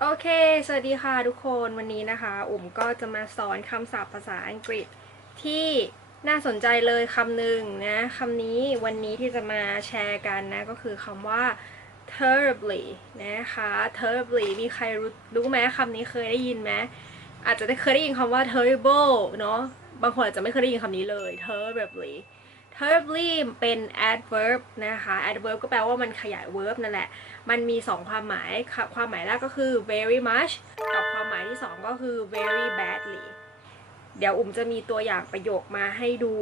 โอเค สวัสดีค่ะทุกคน วันนี้นะคะ อุ๋มก็จะมาสอนคำศัพท์ภาษาอังกฤษที่น่าสนใจเลยคำหนึ่งนะคำนี้วันนี้ที่จะมาแชร์กันนะ ก็คือคำว่า terribly นะคะ terribly มีใครรู้รู้ไหมคำนี้เคยได้ยินไหมอาจจะได้เคยได้ยินคำว่า terrible เนาะบางคนอาจจะไม่เคยได้ยินคำนี้เลย terribly terribly เป็น adverb นะคะ adverb ก็แปลว่ามันขยาย verb นั่นแหละ มันมี 2 ความหมาย ความหมายแรกก็คือ very much กับความหมายที่ 2 ก็คือ very badly เดี๋ยวอุ๋มจะมีตัวอย่างประโยคมาให้ดู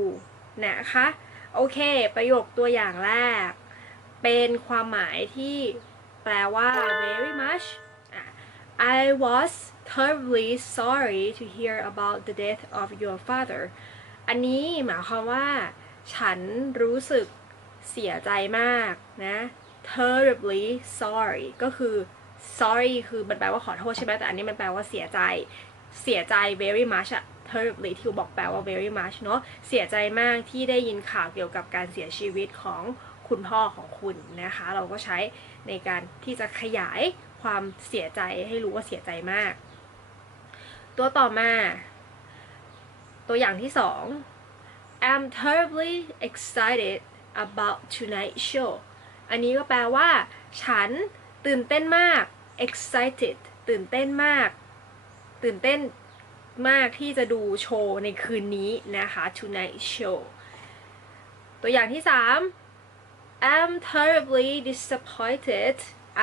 นะคะ โอเค ประโยคตัวอย่างแรก เป็นความหมายที่แปลว่า very much I was terribly sorry to hear about the death of your father อันนี้หมายความว่า ฉันรู้สึกเสียใจมากนะ terribly sorry ก็คือ sorry คือมันแปลว่าขอโทษใช่ไหมแต่อันนี้มันแปลว่าเสียใจ เสียใจ very much อะ terribly ที่บอกแปลว่า very much เนาะเสียใจมากที่ได้ยินข่าวเกี่ยวกับการเสียชีวิตของคุณพ่อของคุณนะคะ เราก็ใช้ในการที่จะขยายความเสียใจให้รู้ว่าเสียใจมาก ตัวต่อมา ตัวอย่างที่สอง I'm terribly excited about tonight show อันนี้ก็แปลว่า ฉันตื่นเต้นมาก excited ตื่นเต้นมาก ตื่นเต้นมากที่จะดูโชว์ในคืนนี้นะคะ tonight show ตัวอย่างที่ 3 I'm terribly disappointed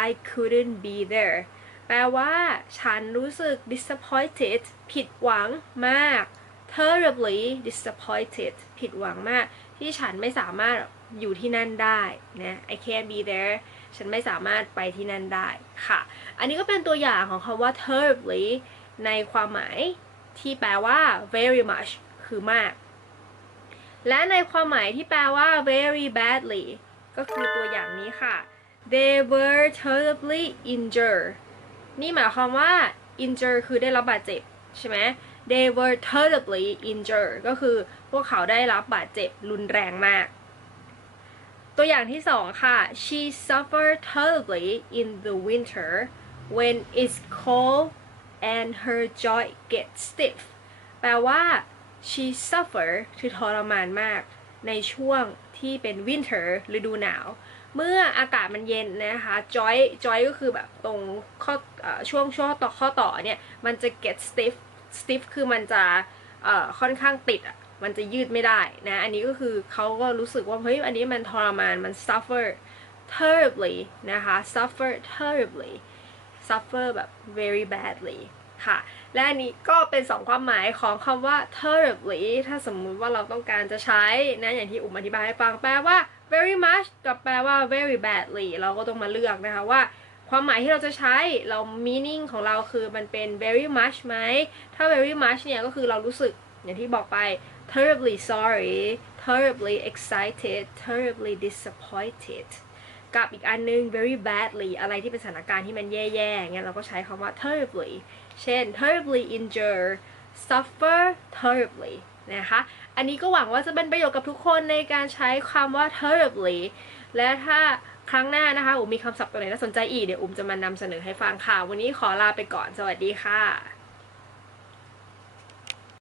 I couldn't be there แปลว่า ฉันรู้สึก disappointed ผิดหวังมาก terribly disappointed ผิดหวังมาก ที่ฉันไม่สามารถอยู่ที่นั่นได้นะ I can't be there ฉันไม่สามารถไปที่นั่นได้ค่ะ อันนี้ก็เป็นตัวอย่างของคำว่า terribly ในความหมายที่แปลว่า very much คือมาก และในความหมายที่แปลว่า very badly ก็คือตัวอย่างนี้ค่ะ they were terribly injured นี่หมายความว่า injured คือได้รับบาดเจ็บใช่ไหม they were terribly injured ก็คือพวกเขาได้รับบาดเจ็บรุนแรงมาก ตัวอย่างที่สองค่ะ she suffered terribly in the winter when it's cold and her joint gets stiff แปลว่า she suffer คือทรมานมาก ในช่วงที่เป็น winter ฤดูหนาว เมื่ออากาศมันเย็นนะคะ joint joint ก็คือแบบตรงข้อเอ่อช่วงช่วงต่อข้อต่อเนี่ย มันจะ get stiff stiff คือมันจะเอ่อค่อนข้างติดอะมันจะยืดไม่ได้นะ อันนี้ก็คือเขาก็รู้สึกว่า เฮ้ย อันนี้มันทรมาน มัน suffer terribly นะคะ suffer terribly suffer แบบ very badly ค่ะ และอันนี้ก็เป็นสองความหมายของคำว่า terribly ถ้าสมมุติว่าเราต้องการจะใช้นะ อย่างที่อุ๋มอธิบายให้ฟัง แปลว่า very much กับแปลว่า very badly เราก็ต้องมาเลือกนะคะว่า ความหมายที่เราจะใช้เรา meaning ของเราคือมันเป็น very much ไหม ถ้า very much เนี่ยก็คือเรารู้สึกอย่างที่บอกไป terribly sorry terribly excited terribly disappointed กับอีกอันนึง very badly อะไรที่เป็นสถานการณ์ที่มันแย่ๆงั้นเราก็ใช้คำว่า terribly เช่น terribly injured suffer terribly นะคะ อันนี้ก็หวังว่าจะเป็นประโยชน์กับทุกคนในการใช้คำว่า terribly และถ้า ครั้งหน้านะคะอุ๋มมีคำศัพท์ตัวไหนน่าสนใจอีกเดี๋ยวอุ๋มจะมานำเสนอให้ฟังค่ะ วันนี้ขอลาไปก่อนสวัสดีค่ะ